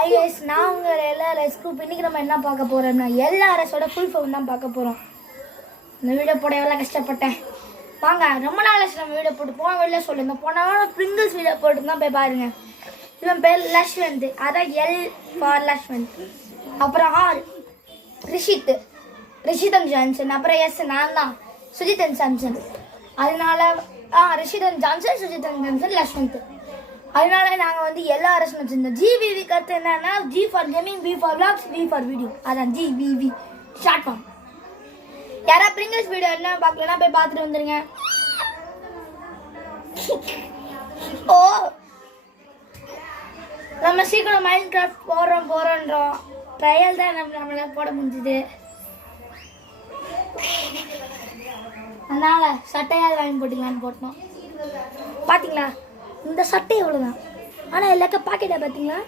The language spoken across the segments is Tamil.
ஹை கைஸ், நான் உங்கள் எல்ஆர்எஸ் குரூப். இன்றைக்கி நம்ம என்ன பார்க்க போகிறோம்னா எல்ஆர்எஸோட ஃபுல் ஃபார்ம் தான் பார்க்க போகிறோம். இந்த வீடியோ போட எவ்வளோ கஷ்டப்பட்டேன் வாங்க. ரொம்ப நாள் நம்ம வீடியோ போட்டு போன வீடியோ சொல்லியிருந்தோம். போன பிரிங்கிள்ஸ் வீடியோ போட்டு தான் போய் பாருங்கள். இவன் பேர் லஷ்வந்த், அதான் எல் ஃபார் லஷ்வந்த். அப்புறம் ஆர் ரிஷிதன் ஜான்சன். அப்புறம் எஸ் நான் தான் சுஜிதன் சாம்சன். அதனால ரிஷிதன் ஜான்சன், சுஜிதன் ஜான்சன், லஷ்வந்த். அதனால நாங்கள் வந்து எல்ஆர்எஸ் வச்சுருந்தோம். ஜிவிவி கருத்து என்னன்னா G for gaming, V for vlogs, V for video. அதான் ஜிவிவி ஷார்ட் ஃபார்ம். யாராவது பிரிங்கிள்ஸ் வீடியோ என்ன பார்க்கலன்னா போய் பார்த்துட்டு வந்துருங்க. ஓ, நம்ம சீக்கிரம் மைண்ட் கிராஃப்ட் போகிறோன்றோம். ட்ரையல் தான் நம்மளால போட முடிஞ்சுது. அதனால சட்டையால் வாங்கி போட்டுக்கலான்னு போட்டோம். பார்த்தீங்களா, இந்த சட்டை எவ்வளோதான். ஆனால் எல்லாருக்கும் பாக்கெட்டை பார்த்தீங்களா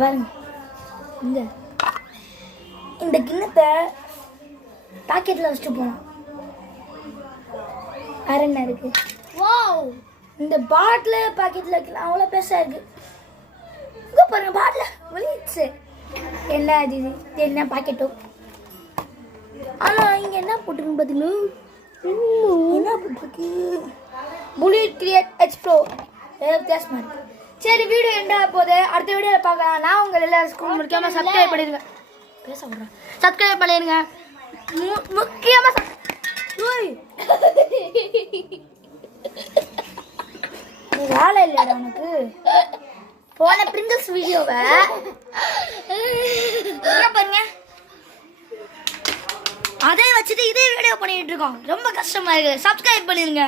பாருங்க. இந்த கிண்ணத்தை பாக்கெட்டில் வச்சுட்டு போனோம். வேற என்ன இருக்கு? வாவ், இந்த பாட்டில் பாக்கெட்டில் வைக்கலாம். அவ்வளோ பெருசாக இருக்கு. இங்கே பாருங்க, பாட்டில் வெளியிடுச்சு. என்ன அது? இது என்ன பாக்கெட்டோ? ஆனால் இங்கே என்ன போட்டுருக்கு பார்த்தீங்களா? என்ன போட்டிருக்கு? Bullet create explore. வித்தியாசமா இருக்கு. சரி, வீடியோ என்ன போகுது, அடுத்த வீடியோவில் பார்க்கலாம். நான் உங்கள் எல்லாரும் ஸ்கூல் முக்கியமாக சப்ஸ்கிரைப் பண்ணிடுங்க. பேச சொல்கிறேன், சப்ஸ்கிரைப் பண்ணிடுங்க. முக்கியமாக வேலை இல்லைடா உனக்கு. போன பிரிங்கிள்ஸ் வீடியோவை பாருங்க, அதை வச்சுட்டு இதே வீடியோ பண்ணிட்டு இருக்கோம். ரொம்ப கஷ்டமா இருக்கு. சப்ஸ்கிரைப் பண்ணிருங்க.